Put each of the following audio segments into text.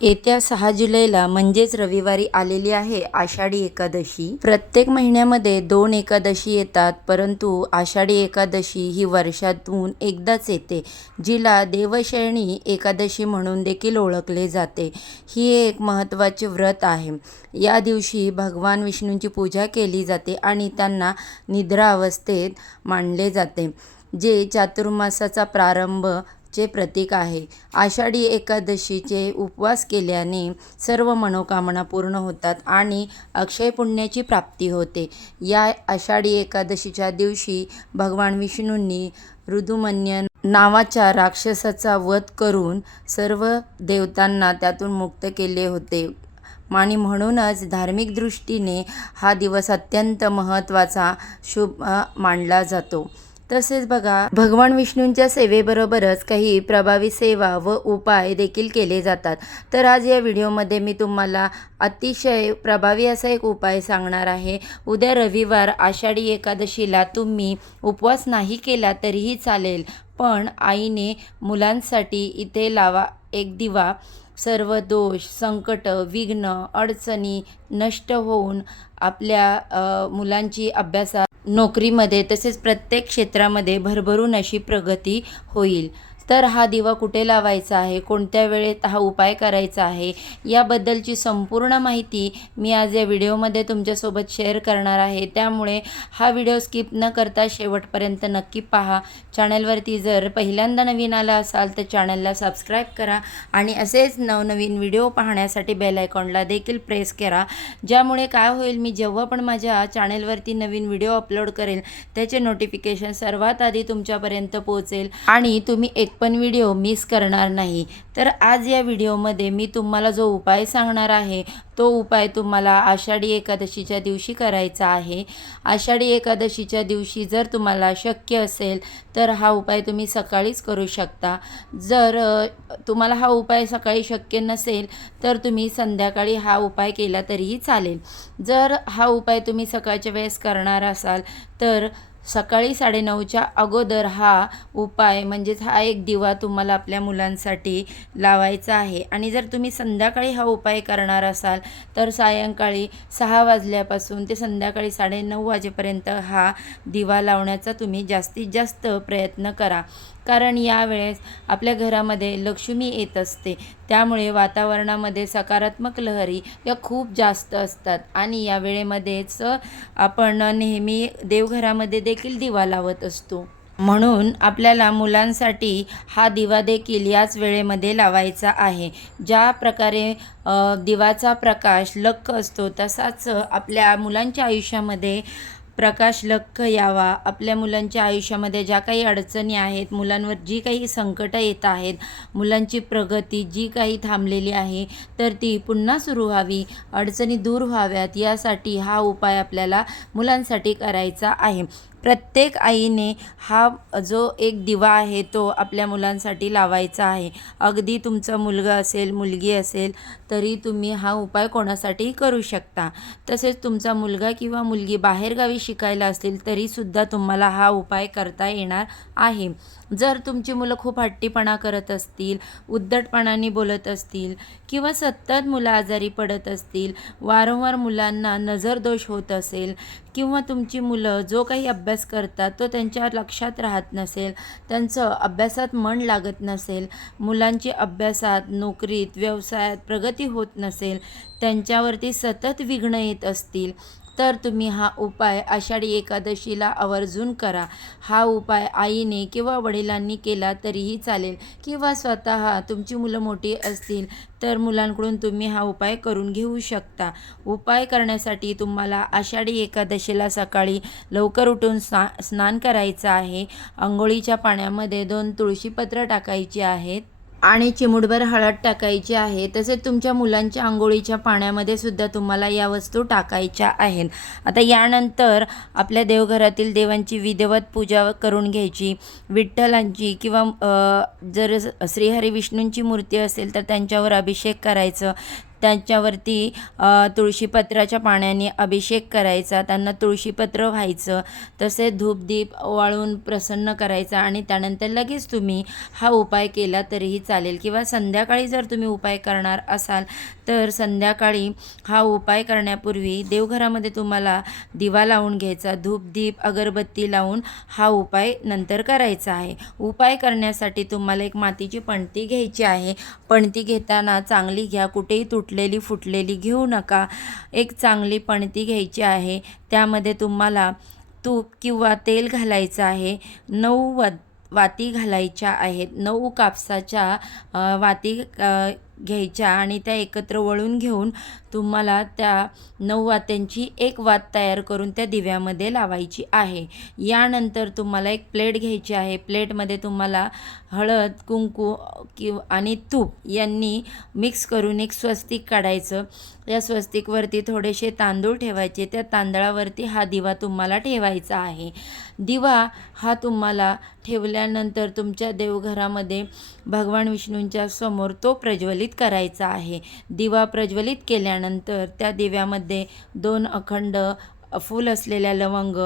येत्या सहा जुलैला म्हणजेच रविवारी आलेली आहे आषाढी एकादशी. प्रत्येक महिन्यामध्ये दोन एकादशी येतात परंतु आषाढी एकादशी ही वर्षातून एकदाच येते जिला देवशयणी एकादशी म्हणून देखील ओळखले जाते. ही एक महत्त्वाचे व्रत आहे. या दिवशी भगवान विष्णूंची पूजा केली जाते आणि त्यांना निद्रा अवस्थेत मानले जाते जे चातुर्मासाचा प्रारंभ चे प्रतीक आहे. आषाढी एकादशीचे उपवास केल्याने सर्व मनोकामना पूर्ण होतात आणि अक्षय पुण्याची प्राप्ती होते. या आषाढी एकादशीच्या दिवशी भगवान विष्णूंनी ऋदुमन्य नावाच्या राक्षसाचा वध करून सर्व देवतांना त्यातून मुक्त केले होते. आणि म्हणूनच धार्मिक दृष्टीने हा दिवस अत्यंत महत्त्वाचा शुभ मानला जातो. तसेच बघा भगवान विष्णूंच्या सेवेबरोबरच काही प्रभावी सेवा व उपाय देखील केले जातात. तर आज या व्हिडिओमध्ये मी तुम्हाला अतिशय प्रभावी असा एक उपाय सांगणार आहे. उद्या रविवार आषाढी एकादशीला तुम्ही उपवास नाही केला तरीही चालेल पण आईने मुलांसाठी इथे लावा एक दिवा. सर्व दोष संकट विघ्न अडचणी नष्ट होऊन आपल्या मुलांची अभ्यासात नोकरीमध्ये तसेच प्रत्येक क्षेत्रामध्ये भरभरून अशी प्रगती होईल. तर हा दिवा कुठे लावायचा आहे? कोणत्या वेळेत हा उपाय करायचा आहे? याबद्दलची संपूर्ण माहिती मी आज या व्हिडिओमध्ये तुमच्यासोबत शेअर करणार आहे. त्यामुळे हा व्हिडिओ स्किप न करता शेवटपर्यंत नक्की पहा. चॅनलवरती जर पहिल्यांदा नवीन आला असाल तर चॅनलला सबस्क्राईब करा आणि असेच नवनवीन व्हिडिओ पाहण्यासाठी बेल आयकॉनला देखील प्रेस करा. ज्यामुळे काय होईल मी जेव्हा पण माझ्या चॅनलवरती नवीन व्हिडिओ अपलोड करेल त्याचे नोटिफिकेशन सर्वात आधी तुमच्यापर्यंत पोहोचेल आणि तुम्ही एक पण व्हिडिओ मिस करणार नाही. तर आज या व्हिडिओमध्ये मी तुम्हाला जो उपाय सांगणार आहे तो उपाय तुम्हाला आषाढी एकादशीच्या दिवशी करायचा आहे. आषाढी एकादशीच्या दिवशी जर तुम्हाला शक्य असेल तर हा उपाय तुम्ही सकाळीच करू शकता. जर तुम्हाला हा उपाय सकाळी शक्य नसेल तर तुम्ही संध्याकाळी हा उपाय केला तरीही चालेल. जर हा उपाय तुम्ही सकाळच्या वेळेस करणार असाल तर सकाळी साडेनऊच्या अगोदर हा उपाय म्हणजेच हा एक दिवा तुम्हाला आपल्या मुलांसाठी लावायचा आहे. आणि जर तुम्ही संध्याकाळी हा उपाय करणार असाल तर सायंकाळी सहा वाजल्यापासून ते संध्याकाळी साडेनऊ वाजेपर्यंत हा दिवा लावण्याचा तुम्ही जास्तीत जास्त प्रयत्न करा. कारण यावेळेस आपल्या घरामध्ये लक्ष्मी येत असते. त्यामुळे वातावरणामध्ये सकारात्मक लहरी या खूप जास्त असतात. आणि या वेळेमध्येच आपण नेहमी देवघरामध्ये देखील दिवा लावत असतो. म्हणून आपल्याला मुलांसाठी हा दिवा देखील याच वेळेमध्ये लावायचा आहे. ज्या प्रकारे दिवाचा प्रकाश लख असतो तसाच आपल्या मुलांच्या आयुष्यामध्ये प्रकाश लख यावा. आपल्या मुलांच्या आयुष्यामध्ये ज्या काही अडचणी आहेत मुलांवर जी काही संकटं येत आहेत मुलांची प्रगती जी काही थांबलेली आहे तर ती पुन्हा सुरू व्हावी. अडचणी दूर व्हाव्यात यासाठी हा उपाय आपल्याला मुलांसाठी करायचा आहे. प्रत्येक आईने हा जो एक दिवा आहे तो आपल्या मुलांसाठी लावायचा आहे. अगदी तुमचा मुलगा असेल मुलगी असेल तरी तुम्ही हा उपाय कोणासाठीही करू शकता. तसेच तुमचा मुलगा किंवा मुलगी बाहेरगावी शिकायला असतील तरीसुद्धा तुम्हाला हा उपाय करता येणार आहे. जर तुमची मुलं खूप हट्टीपणा करत असतील उद्धटपणाने बोलत असतील किंवा सतत मुलं आजारी पडत असतील वारंवार मुलांना नजरदोष होत असेल किंवा तुमची मुलं जो काही अभ्यास करतात तो त्यांच्या लक्षात राहत नसेल त्यांचं अभ्यासात मन लागत नसेल मुलांची अभ्यासात नोकरीत व्यवसायात प्रगती होत नसेल त्यांच्यावरती सतत विघ्न येत असतील तर तुम्ही हा उपाय आषाढी एकादशीला आवर्जून करा. हा उपाय आईने किंवा वडिलांनी केला तरीही चालेल किंवा स्वतः तुमची मुलं मोठी असतील तर मुलांकडून तुम्ही हा उपाय करून घेऊ शकता. उपाय करण्यासाठी तुम्हाला आषाढी एकादशीला सकाळी लवकर उठून स्ना स्नान करायचं आहे. आंघोळीच्या पाण्यामध्ये दोन तुळशीपत्र टाकायची आहेत. आणि चिमूटभर हळद टाकायची आहे. तसेच तुमच्या मुलांच्या आंघोळीच्या पाण्यामध्ये सुद्धा तुम्हाला या वस्तू टाकायच्या आहेत. आता यानंतर आपल्या देवघरातील देवांची विधिवत पूजा करून घ्यायची. विठ्ठलांची किंवा जर श्रीहरी विष्णूंची मूर्ती असेल तर त्यांच्यावर अभिषेक करायचं. त्यांच्यावरती तुळशीपत्राच्या पाण्याने अभिषेक करायचा त्यांना तुळशीपत्र व्हायचं तसेच धूपदीप वाळून प्रसन्न करायचा आणि त्यानंतर लगेच तुम्ही हा उपाय केला तरीही चालेल. किंवा संध्याकाळी जर तुम्ही उपाय करणार असाल तर संध्याकाळी हा उपाय करण्यापूर्वी देवघरामध्ये तुम्हाला दिवा लावून घ्यायचा धूप दीप अगरबत्ती लावून हा उपाय नंतर करायचा आहे. उपाय करण्यासाठी तुम्हाला एक मातीची पणती घ्यायची आहे. पणती घेताना चांगली घ्या कुठेही तुटलेली फुटलेली घेऊ नका. एक चांगली पणती घ्यायची आहे. त्यामध्ये तुम्हाला तूप किंवा तेल घालायचं आहे. नऊ व वाती घालायच्या आहेत. नऊ कापसाच्या वाती घ्यायच्या आणि त्या एकत्र वळून घेऊन तुम्हाला त्या नऊ वात्यांची एक वात तयार करून त्या दिव्यामध्ये लावायची आहे. यानंतर तुम्हाला एक प्लेट घ्यायची आहे. प्लेटमध्ये तुम्हाला हळद कुंकू किंवा आणि तूप यांनी मिक्स करून एक स्वस्तिक काढायचं. या स्वस्तिकवरती थोडेसे तांदूळ ठेवायचे. त्या तांदळावरती हा दिवा तुम्हाला ठेवायचा आहे. दिवा हा तुम्हाला ठेवल्यानंतर तुमच्या देवघरामध्ये भगवान विष्णूंच्या समोर तो प्रज्वलित करायचा आहे. दिवा प्रज्वलित केल्यानंतर त्या दिव्यामध्ये दोन अखंड फूल असलेल्या लवंग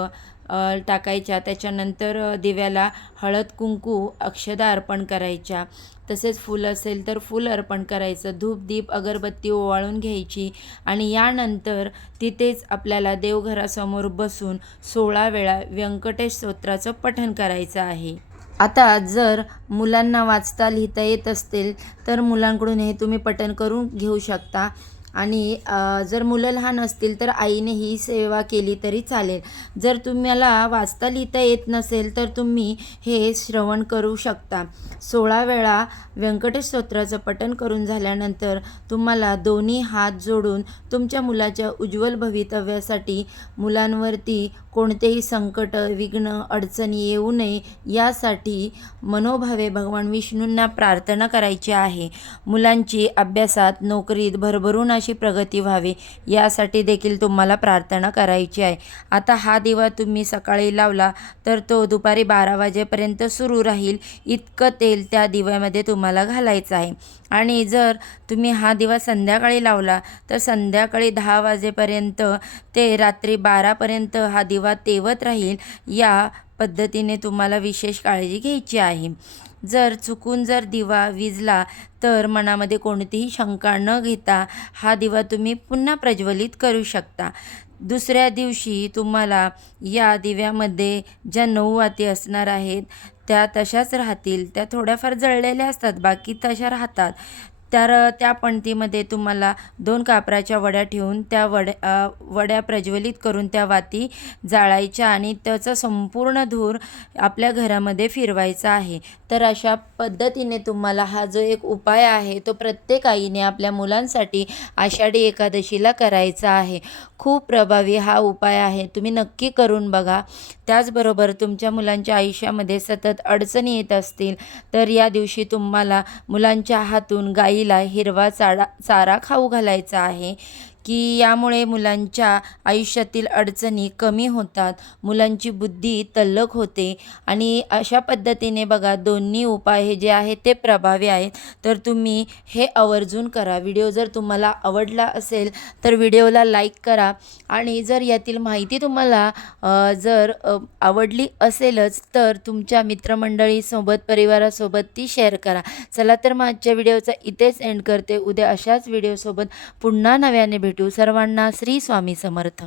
टाकायच्या. त्याच्यानंतर दिव्याला हळद कुंकू अक्षदा अर्पण करायच्या. तसेच फूल असेल तर फूल अर्पण करायचं. धूप दीप अगरबत्ती ओवाळून घ्यायची. आणि यानंतर तिथेच आपल्याला देवघरासमोर बसून सोळा वेळा व्यंकटेश स्तोत्राचं पठण करायचं आहे. आता जर मुलांना वाचता लिहिता येत असतील तर मुलांकडून हे तुम्ही पठण करून घेऊ शकता. आणि जर मुलं लहान असतील तर आईने ही सेवा केली तरी चालेल. जर तुम्हाला वाचता लिहिता येत नसेल तर तुम्ही हे श्रवण करू शकता. सोळा वेळा व्यंकटेश स्तोत्राचं पठण करून झाल्यानंतर तुम्हाला दोन्ही हात जोडून तुमच्या मुलाच्या उज्ज्वल भवितव्यासाठी मुलांवरती कोणतेही संकट विघ्न अडचणी येऊ नये यासाठी मनोभावे भगवान विष्णूंना प्रार्थना करायची आहे. मुलांची अभ्यासात नोकरीत भरभरून अशी प्रगती व्हावी यासाठी देखील तुम्हाला प्रार्थना करायची आहे. आता हा दिवा तुम्ही सकाळी लावला तर तो दुपारी बारा वाजेपर्यंत सुरू राहील. इतकं तेल त्या दिव्यामध्ये तुम्हाला घालायचं आहे. आणि जर तुम्ही हा दिवा संध्याकाळी लावला तर संध्याकाळी दहा वाजेपर्यंत ते रात्री बारापर्यंत हा दिवा तेवत राहील. या पद्धतीने तुम्हाला विशेष काळजी घ्यायची आहे. जर चुकून जर दिवा विजला तर मनामध्ये कोणतीही शंका न घेता हा दिवा तुम्ही पुन्हा प्रज्वलित करू शकता. दुसऱ्या दिवशी तुम्हाला या दिव्यामध्ये ज्या नऊ वाती असणार आहेत त्या तशाच राहतील. त्या थोड्याफार जळलेल्या असतात बाकी तशा राहतात. तर त्या पणतीमध्ये तुम्हाला दोन कापराच्या वड्या ठेवून त्या वड्या वड्या प्रज्वलित करून त्या वाती जाळायच्या आणि त्याचा संपूर्ण धूर आपल्या घरामध्ये फिरवायचा आहे. तर अशा पद्धतीने तुम्हाला हा जो एक उपाय आहे तो प्रत्येक आईने आपल्या मुलांसाठी आषाढी एकादशीला करायचा आहे. खूप प्रभावी हा उपाय आहे. तुम्ही नक्की करून बघा. त्याचबरोबर तुमच्या मुलांच्या आयुष्यामध्ये सतत अडचणी येत असतील तर या दिवशी तुम्हाला मुलांच्या हातून गाईला हिरवा चारा चारा खाऊ घालायचा आहे. की यामुळे मुलांच्या आयुष्यातील अडचणी कमी होतात मुलांची बुद्धी तल्लख होते आणि अशा पद्धतीने बघा दोन्ही उपाय हे जे आहेत ते प्रभावी आहेत. तर तुम्ही हे आवर्जून करा. व्हिडिओ जर तुम्हाला आवडला असेल तर व्हिडिओला लाईक करा आणि जर यातील माहिती तुम्हाला जर आवडली असेलच तर तुमच्या मित्रमंडळीसोबत परिवारासोबत ती शेअर करा. चला तर मग आजच्या व्हिडिओचा इथेच एंड करते. उद्या अशाच व्हिडिओसोबत पुन्हा नव्याने भेटू सर्वांना श्री स्वामी समर्थ.